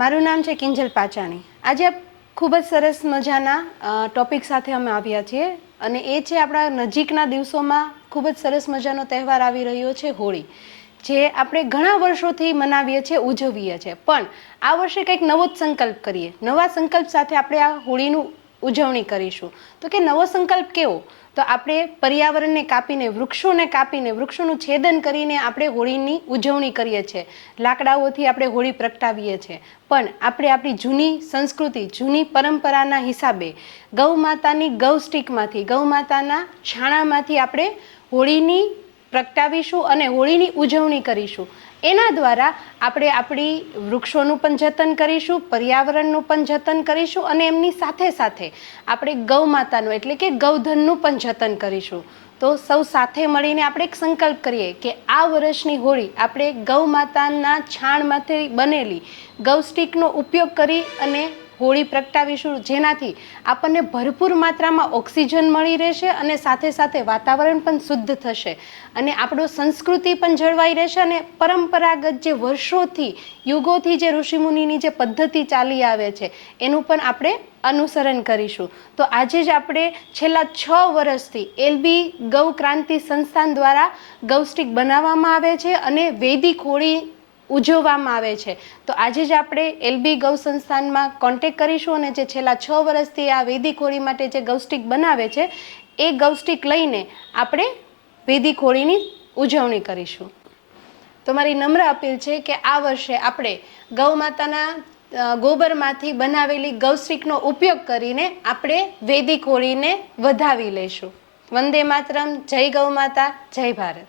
મારું નામ છે કિંજલ પાચાણી। આજે ખૂબ જ સરસ મજાના ટોપિક સાથે અમે આવ્યા છીએ અને એ છે આપણા નજીકના દિવસોમાં ખૂબ જ સરસ મજાનો તહેવાર આવી રહ્યો છે હોળી, જે આપણે ઘણા વર્ષોથી મનાવીએ છીએ, ઉજવીએ છીએ। પણ આ વર્ષે કંઈક નવો જ સંકલ્પ કરીએ, નવા સંકલ્પ સાથે આપણે આ હોળીનું ઉજવણી કરીશું। તો કે નવો સંકલ્પ કેવો? તો આપણે પર્યાવરણને કાપીને, વૃક્ષોને કાપીને, વૃક્ષોનું છેદન કરીને આપણે હોળીની ઉજવણી કરીએ છીએ, લાકડાઓથી આપણે હોળી પ્રગટાવીએ છીએ। પણ આપણે આપણી જૂની સંસ્કૃતિ, જૂની પરંપરાના હિસાબે ગૌ માતાની ગૌ સ્ટિકમાંથી, ગૌ માતાના છાણામાંથી આપણે હોળીની પ્રગટાવીશું અને હોળીની ઉજવણી કરીશું। એના દ્વારા આપણે આપણી વૃક્ષોનું પણ જતન કરીશું, પર્યાવરણનું પણ જતન કરીશું અને એમની સાથે સાથે આપણે ગૌ માતાનું એટલે કે ગૌધનનું પણ જતન કરીશું। તો સૌ સાથે મળીને આપણે એક સંકલ્પ કરીએ કે આ વર્ષની હોળી આપણે ગૌ માતાના છાણમાંથી બનેલી ગૌ સ્ટિકનો ઉપયોગ કરી અને હોળી પ્રગટાવીશું, જેનાથી આપણને ભરપૂર માત્રામાં ઓક્સિજન મળી રહેશે અને સાથે સાથે વાતાવરણ પણ શુદ્ધ થશે અને આપણો સંસ્કૃતિ પણ જળવાઈ રહેશે અને પરંપરાગત જે વર્ષોથી, યુગોથી જે ઋષિમુનિની જે પદ્ધતિ ચાલી આવે છે એનું પણ આપણે અનુસરણ કરીશું। તો આજે જ આપણે છેલ્લા 6 વર્ષથી એલબી ગૌ ક્રાંતિ સંસ્થાન દ્વારા ગૌ સ્ટિક બનાવવામાં આવે છે અને વૈદિક હોળી ઉજવવામાં આવે છે। તો આજે જ આપણે એલબી ગૌ સંસ્થાનમાં કોન્ટેક્ટ કરીશું અને જે છેલ્લા 6 વર્ષથી આ વૈદિક હોળી માટે જે ગૌ સ્ટિક બનાવે છે એ ગૌ સ્ટિક લઈને આપણે વૈદિક હોળીની ઉજવણી કરીશું। તો મારી નમ્ર અપીલ છે કે આ વર્ષે આપણે ગૌ માતાના ગોબરમાંથી બનાવેલી ગૌ સ્ટિકનો ઉપયોગ કરીને આપણે વૈદિક હોળીને વધાવી લઈશું। વંદે માતરમ, જય ગૌ માતા, જય ભારત।